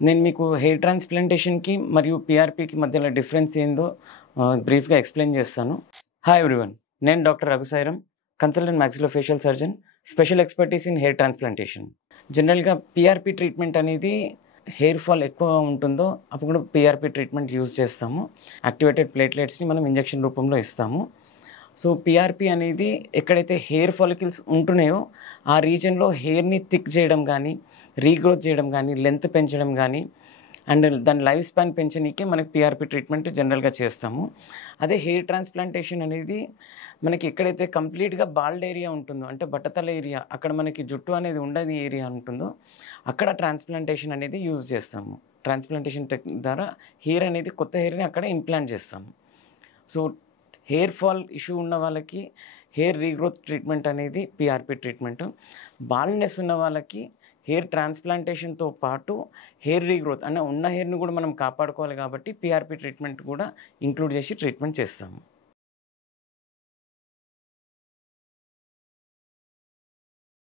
నేను మీకు హెయిర్ ట్రాన్స్‌ప్లాంటేషన్‌కి మరియు పీఆర్‌పీకి మధ్యలో డిఫరెన్స్ ఏందో బ్రీఫ్‌గా ఎక్స్‌ప్లెయిన్ చేస్తాను. Hi everyone. నేను doctor Raghu Sairam, consultant maxillofacial surgeon, special expertise in hair transplantation. జనరల్‌గా పీఆర్‌పీ ట్రీట్మెంట్ అనేది హెయిర్ ఫాల్ ఎక్కువగా ఉంటుందో అప్పుడు కూడా పీఆర్‌పీ ట్రీట్మెంట్ యూజ్ చేస్తాము. యాక్టివేటెడ్ ప్లేట్లెట్స్‌ని మనం ఇంజెక్షన్ రూపంలో ఇస్తాము. సో, పీఆర్‌పీ అనేది ఎక్కడైతే హెయిర్ ఫాలికల్స్ ఉంటున్నాయో ఆ రీజియన్‌లో హెయిర్‌ని థిక్ చేయడం గానీ, రీగ్రోత్ చేయడం గానీ, లెంత్ పెంచడం గానీ అండ్ దాని లైఫ్ స్పాన్ పెంచనీకే మనకి పీఆర్‌పీ ట్రీట్మెంట్ జనరల్‌గా చేస్తాము. అదే హెయిర్ ట్రాన్స్‌ప్లాంటేషన్ అనేది మనకి ఎక్కడైతే కంప్లీట్‌గా బాల్డ్ ఏరియా ఉంటుందో, అంటే బట్టతల ఏరియా, అక్కడ మనకి జుట్టు అనేది ఉండని ఏరియా ఉంటుందో, అక్కడ ట్రాన్స్‌ప్లాంటేషన్ అనేది యూజ్ చేస్తాము. ట్రాన్స్‌ప్లాంటేషన్ ద్వారా హెయిర్ అనేది కొత్త హెయిర్‌ని అక్కడ ఇంప్లాంట్ చేస్తాము. సో, హెయిర్ ఫాల్ ఇష్యూ ఉన్న వాళ్ళకి హెయిర్ రీగ్రోత్ ట్రీట్మెంట్ అనేది పీఆర్‌పీ ట్రీట్మెంట్. బాల్డ్‌నెస్ ఉన్న వాళ్ళకి హెయిర్ ట్రాన్స్‌ప్లాంటేషన్‌తో పాటు హెయిర్ రీగ్రోత్ ఉన్న హెయిర్‌ని కూడా మనం కాపాడుకోవాలి కాబట్టి పీఆర్‌పీ ట్రీట్మెంట్ కూడా ఇంక్లూడ్ చేసి ట్రీట్మెంట్ చేస్తాము.